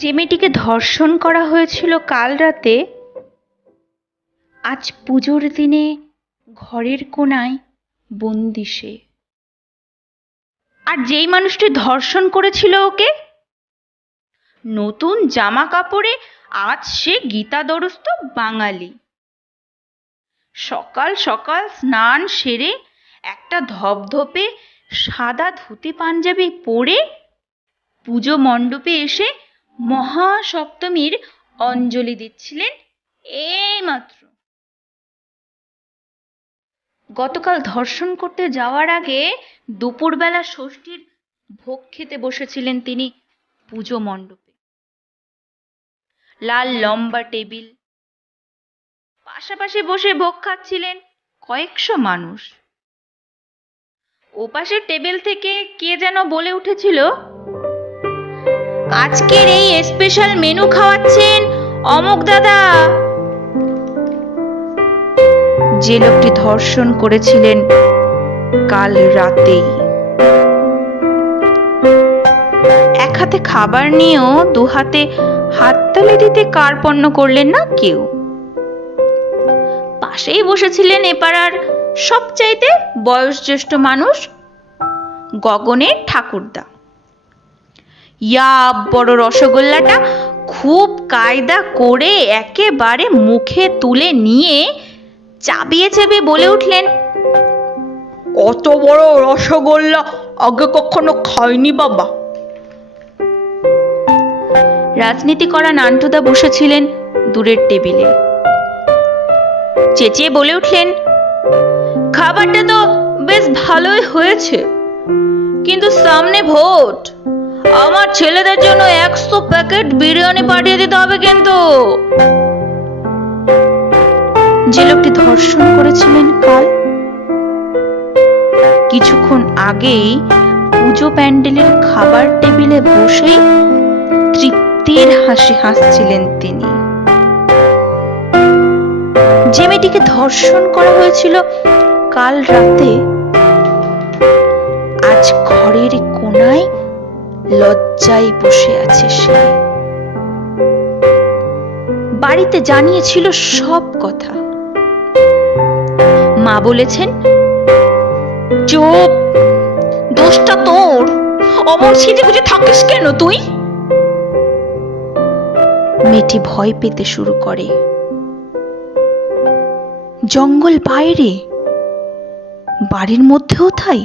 যে মেয়েটিকে ধর্ষণ করা হয়েছিল কাল রাতে, আজ পুজোর দিনে ঘরের কোণায় বন্দি সে। আর যেই মানুষটি ধর্ষণ করেছিল ওকে, নতুন জামা কাপড়ে আজ সে গীতাদরস্ত বাঙালি। সকাল সকাল স্নান সেরে একটা ধপধপে সাদা ধুতি পাঞ্জাবি পরে পুজো মণ্ডপে এসে মহাসপ্তমীর অঞ্জলি দিচ্ছিলেন এইমাত্র। গতকাল ধর্ষণ করতে যাওয়ার আগে দুপুরবেলা ষষ্ঠীর ভোগ খেতে বসেছিলেন তিনি পুজো মণ্ডপে। লাল লম্বা টেবিল, পাশাপাশি বসে ভোগ খাচ্ছিলেন কয়েকশো মানুষ। ওপাশের টেবিল থেকে কে যেন বলে উঠেছিল, আজকের এই স্পেশাল মেনু খাওয়াচ্ছেন অমুক দাদা। যে লোকটি ধর্ষণ করেছিলেন কাল রাতেই। এক হাতে খাবার নিয়েও দু হাতে হাততালি দিতে কার্পণ্য করলেন না কেউ। পাশেই বসেছিলেন এপাড়ার সবচাইতে বয়োজ্যেষ্ঠ মানুষ গগনের ঠাকুরদা। ইয়া বড় রসগোল্লাটা খুব কায়দা করে একেবারে মুখে তুলে নিয়ে চাবিয়ে চাবিয়ে বলে উঠলেন, অত বড় রসগোল্লা আগে কখনো খাইনি বাবা। রাজনীতি করা নান্টুদা বসেছিলেন দূরের টেবিলে। চেঁচিয়ে বলে উঠলেন, খাবারটা তো বেশ ভালোই হয়েছে, কিন্তু সামনে ভোট, আমার ছেলেদের জন্য 100 প্যাকেট বিরিয়ানি পাঠিয়ে দিতে হবে কিন্তু। যে লোকটি ধর্ষণ করেছিলেন কাল, কিছুক্ষণ আগেই পুজো প্যান্ডেলের খাবার টেবিলে বসেই তৃপ্তির হাসি হাসছিলেন তিনি। যে মেয়েটিকে ধর্ষণ করা হয়েছিল কাল রাতে, আজ ঘরের কোণায় লজ্জায় বসে আছে সে। বাড়িতে জানিয়েছিল সব কথা। মা বলেছেন, চুপ, দোষটা তোর, অমর ছিটে খুঁজে থাকিস কেন তুই? মেয়েটি ভয় পেতে শুরু করে। জঙ্গল বাইরে, বাড়ির মধ্যেও তাই।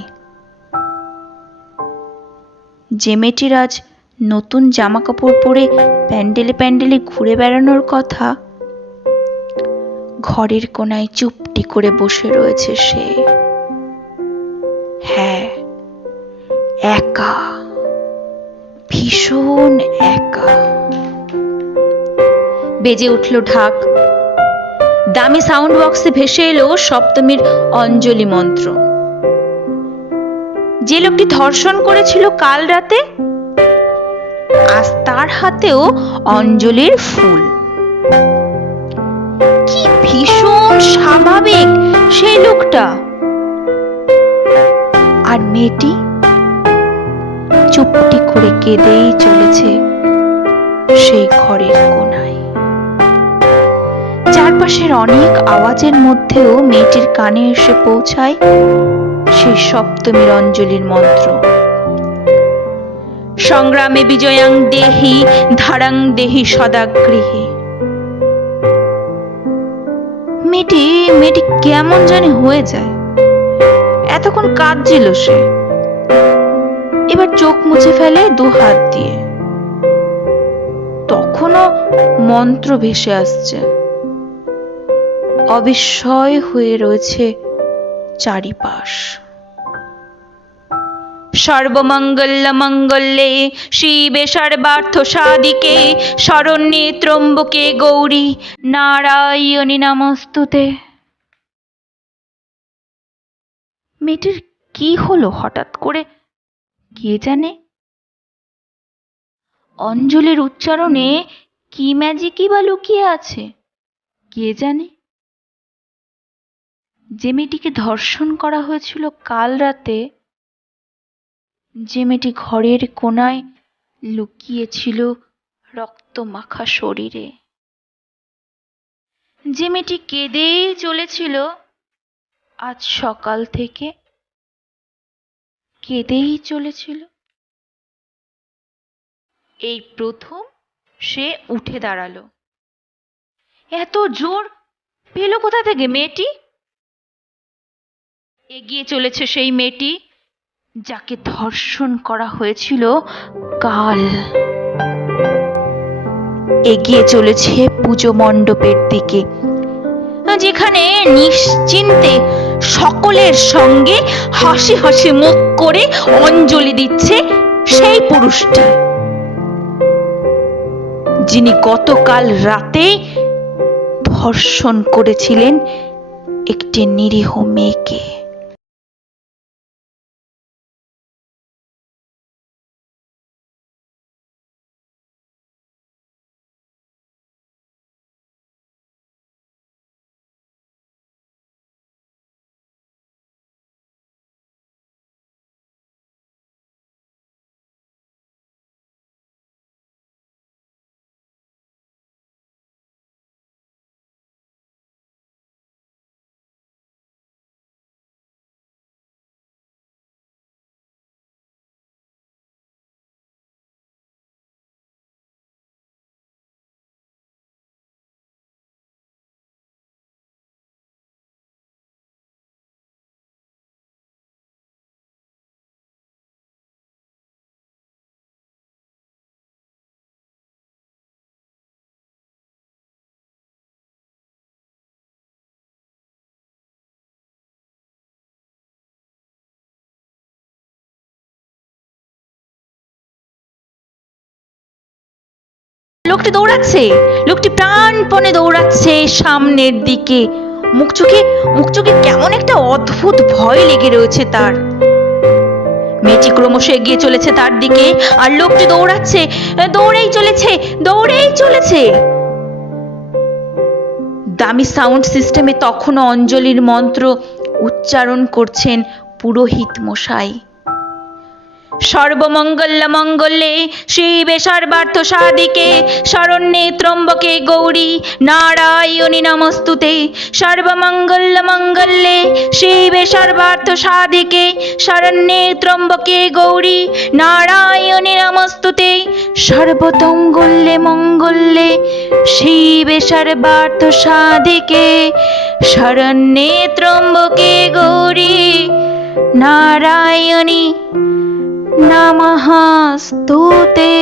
যে মেয়েটির আজ নতুন জামা কাপড় পরে প্যান্ডেলে প্যান্ডেলে ঘুরে বেড়ানোর কথা, ঘরের কোণায় চুপটি করে বসে রয়েছে সে। হ্যাঁ, একা, ভীষণ একা। বেজে উঠল ঢাক। দামি সাউন্ড বক্সে ভেসে এলো সপ্তমীর অঞ্জলি মন্ত্র। যে লোকটি ধর্ষণ করেছিল কাল রাতে, আজ তার হাতেও অঞ্জলির ফুল। কি ভীষণ স্বাভাবিক সেই লোকটা। আর মেয়েটি চুপটি করে কেঁদেই চলেছে সেই ঘরের কোণায়। চারপাশের অনেক আওয়াজের মধ্যেও মেয়েটির কানে এসে পৌঁছায় সেই সপ্তমীর অঞ্জলির মন্ত্র। সংগ্রামে বিজয়াং দেহি ধারাং দেহি সদা গৃহে। মেয়েটি কেমন জানি হয়ে যায়। এতক্ষণ কাঁদছিল সে, এবার চোখ মুছে ফেলে দু হাত দিয়ে। তখনও মন্ত্র ভেসে আসছে। অবিস্ময় হয়ে রয়েছে চারিপাশ। সর্বমঙ্গল মঙ্গলে শিবে সর্বার্থ সাধিকে শরণ্যে ত্রম্বকে গৌরী নারায়ণী নমস্তুতে। মেয়েটির কি হলো হঠাৎ করে কে জানে। অঞ্জলির উচ্চারণে কি ম্যাজিকই বা লুকিয়ে আছে কে জানে। যে মেয়েটিকে ধর্ষণ করা হয়েছিল কাল রাতে, যে মেয়েটি ঘরের কোণায় লুকিয়েছিল রক্ত মাখা শরীরে। যে মেয়েটি কেঁদেই চলেছিল আজ সকাল থেকে, কেঁদেই চলেছিল, এই প্রথম সে উঠে দাঁড়ালো। এত জোর পেল কোথা থেকে মেয়েটি? এগিয়ে চলেছে সেই মেয়েটি যাকে ধর্ষণ করা হয়েছিল কাল। এগিয়ে চলেছে পুজো মণ্ডপের দিকে, যেখানে নিশ্চিন্তে সকলের সঙ্গে হাসি হাসি মুখ করে অঞ্জলি দিচ্ছে সেই পুরুষটি, যিনি গতকাল রাতে ধর্ষণ করেছিলেন একটি নিরীহ মেয়েকে। লোকটি দৌড়াচ্ছে, লোকটি প্রাণপণে দৌড়াচ্ছে সামনের দিকে। মুখ চোখে কেমন একটা অদ্ভুত ভয় লেগে রয়েছে তার। মেয়েটি ক্রমশ এগিয়ে চলেছে তার দিকে, আর লোকটি দৌড়াচ্ছে, দৌড়েই চলেছে। দামি সাউন্ড সিস্টেমে তখনও অঞ্জলির মন্ত্র উচ্চারণ করছেন পুরোহিত মশাই। সর্বমঙ্গল মঙ্গলে শিবে সর্বার্থ সাধিকে শরণ্যে ত্রম্বকে গৌরী নারায়ণী নমস্তুতে। সর্বমঙ্গল মঙ্গলে শিবে সর্বার্থ সাধিকে শরণ্যে ত্রম্বকে গৌরী নারায়ণী নমস্তুতে। সর্বতঙ্গলে মঙ্গলে শিবে সর্বার্থ সাধিকে শরণ্যে ত্রম্বকে গৌরী নারায়ণী নমস্তুতে।